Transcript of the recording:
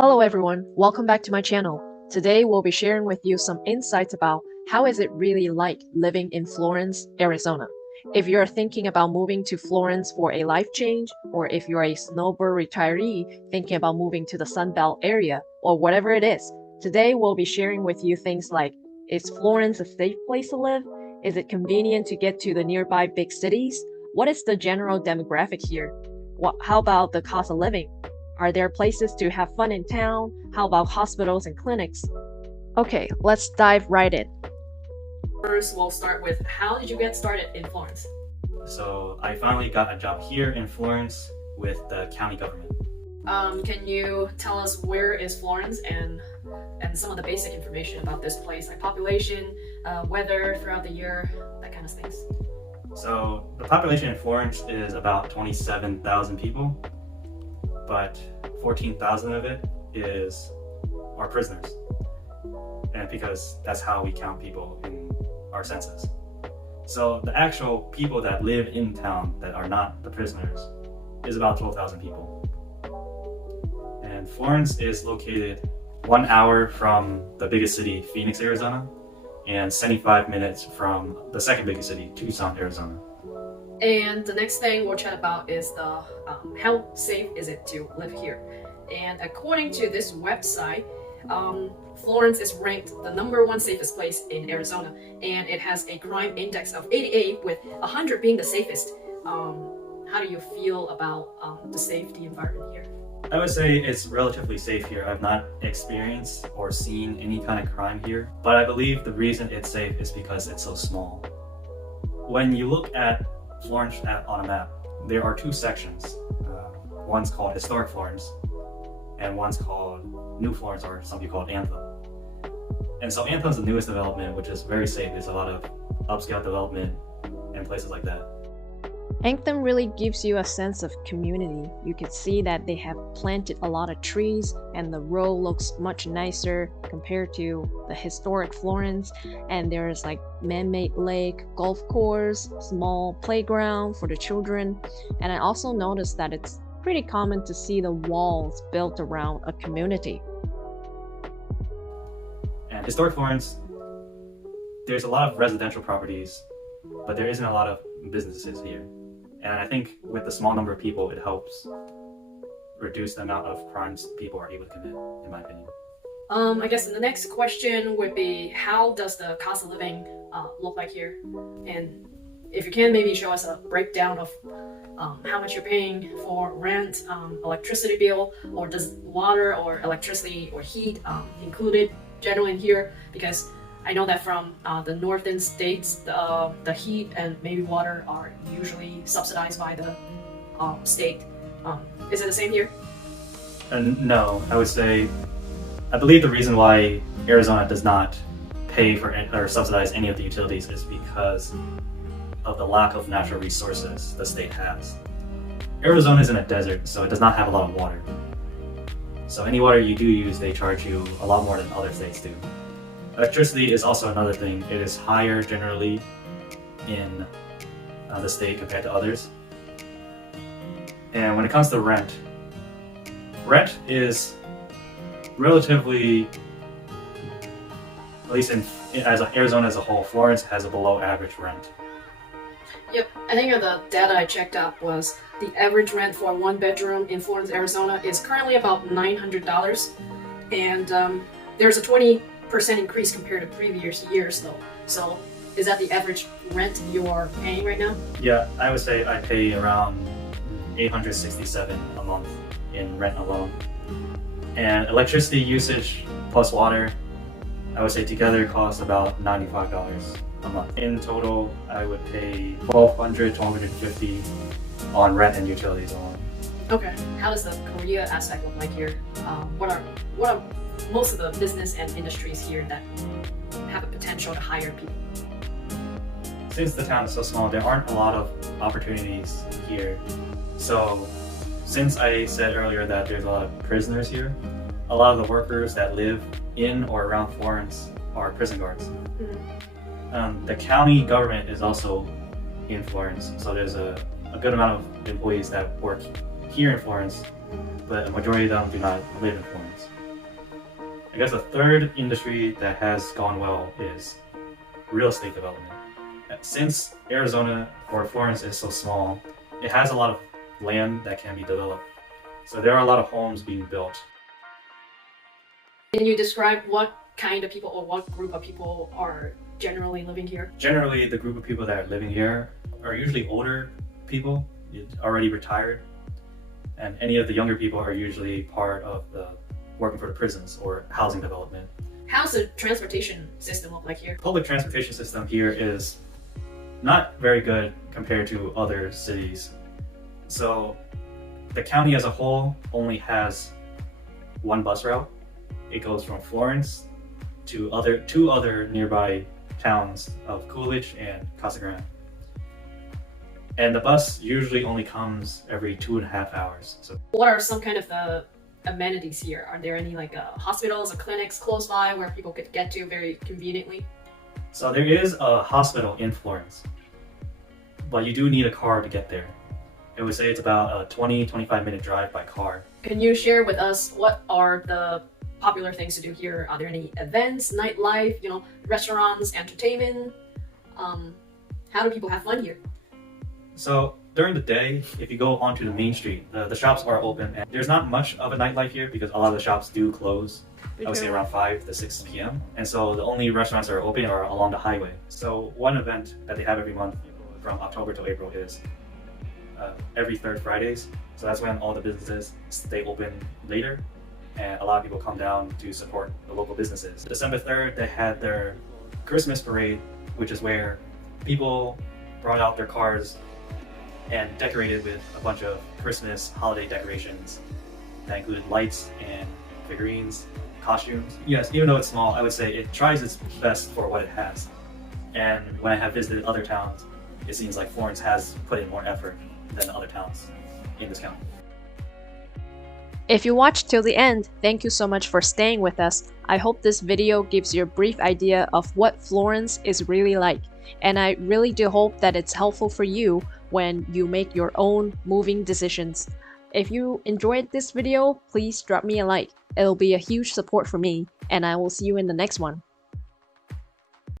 Hello everyone, welcome back to my channel. Today we'll be sharing with you some insights about how is it really like living in Florence, Arizona. If you're thinking about moving to Florence for a life change, or if you're a snowbird retiree thinking about moving to the sunbelt area, or whatever it is, today we'll be sharing with you things like, is Florence a safe place to live? Is it convenient to get to the nearby big cities? What is the general demographic here? How about the cost of living? Are there places to have fun in town? How about hospitals and clinics? Okay, let's dive right in. First, we'll start with how did you get started in Florence? So I finally got a job here in Florence with the county government. Can you tell us where is Florence and some of the basic information about this place, like population, weather throughout the year, that kind of things? So the population in Florence is about 27,000 people, but 14,000 of it are prisoners. And because that's how we count people in our census. So the actual people that live in town that are not the prisoners is about 12,000 people. And Florence is located 1 hour from the biggest city, Phoenix, Arizona, and 75 minutes from the second biggest city, Tucson, Arizona. And the next thing we'll chat about is how safe is it to live here? And according to this website, Florence is ranked the #1 safest place in Arizona, and it has a crime index of 88, with 100 being the safest. How do you feel about the safety environment here? I would say it's relatively safe here. I've not experienced or seen any kind of crime here, but I believe the reason it's safe is because it's so small. When you look at Florence on a map, there are two sections. One's called Historic Florence, and one's called New Florence, or some people call it Anthem. And so Anthem's the newest development, which is very safe. There's a lot of upscale development and places like that. Anthem really gives you a sense of community. You can see that they have planted a lot of trees and the road looks much nicer compared to the historic Florence. And there's like man-made lake, golf course, small playground for the children. And I also noticed that it's pretty common to see the walls built around a community. And historic Florence, there's a lot of residential properties, but there isn't a lot of businesses here. And I think with the small number of people, it helps reduce the amount of crimes people are able to commit, in my opinion. I guess the next question would be, how does the cost of living look like here? And if you can, maybe show us a breakdown of how much you're paying for rent, electricity bill, or does water or electricity or heat included generally in here? Because I know that from the northern states, the heat and maybe water are usually subsidized by the state. Is it the same here? No, I would say, I believe the reason why Arizona does not pay for or subsidize any of the utilities is because of the lack of natural resources the state has. Arizona is in a desert, so it does not have a lot of water. So any water you do use, they charge you a lot more than other states do. Electricity is also another thing. It is higher generally in the state compared to others. And when it comes to rent is relatively, at least as Arizona as a whole, Florence has a below average rent. Yep, I think the data I checked up was the average rent for a 1-bedroom in Florence, Arizona is currently about $900, and there's a 20% increase compared to previous years though. So is that the average rent you're paying right now? Yeah, I would say I pay around $867 a month in rent alone. And electricity usage plus water, I would say together costs about $95 a month. In total, I would pay $1,200 to $150 on rent and utilities alone. Okay. How does the career aspect look like here? What are most of the business and industries here that have a potential to hire people? Since the town is so small, there aren't a lot of opportunities here. So since I said earlier that there's a lot of prisoners here, a lot of the workers that live in or around Florence are prison guards. Mm-hmm. The county government is also in Florence, so there's a good amount of employees that work here in Florence but a majority of them do not live in Florence. I guess the third industry that has gone well is real estate development. Since Arizona or Florence is so small, it has a lot of land that can be developed. So there are a lot of homes being built. Can you describe what kind of people or what group of people are generally living here? Generally, the group of people that are living here are usually older people, already retired, and any of the younger people are usually part of the working for the prisons or housing development. How's the transportation system look like here? Public transportation system here is not very good compared to other cities. So the county as a whole only has one bus route. It goes from Florence to two other nearby towns of Coolidge and Casa Grande. And the bus usually only comes every 2.5 hours. So what are some kind of the amenities here? Are there any like hospitals or clinics close by where people could get to very conveniently? So there is a hospital in Florence, but you do need a car to get there. I would say it's about a 20-25 minute drive by car. Can you share with us what are the popular things to do here? Are there any events, nightlife, restaurants, entertainment? How do people have fun here? So during the day, if you go onto the main street, the shops are open, and there's not much of a nightlife here because a lot of the shops do close. I would say around 5 to 6 p.m. And so the only restaurants that are open are along the highway. So one event that they have every month from October to April is every third Fridays. So that's when all the businesses stay open later, and a lot of people come down to support the local businesses. December 3rd, they had their Christmas parade, which is where people brought out their cars and decorated with a bunch of Christmas holiday decorations that include lights and figurines, costumes. Yes, even though it's small, I would say it tries its best for what it has. And when I have visited other towns, it seems like Florence has put in more effort than the other towns in this county. If you watched till the end, thank you so much for staying with us. I hope this video gives you a brief idea of what Florence is really like, and I really do hope that it's helpful for you when you make your own moving decisions. If you enjoyed this video, please drop me a like. It'll be a huge support for me, and I will see you in the next one.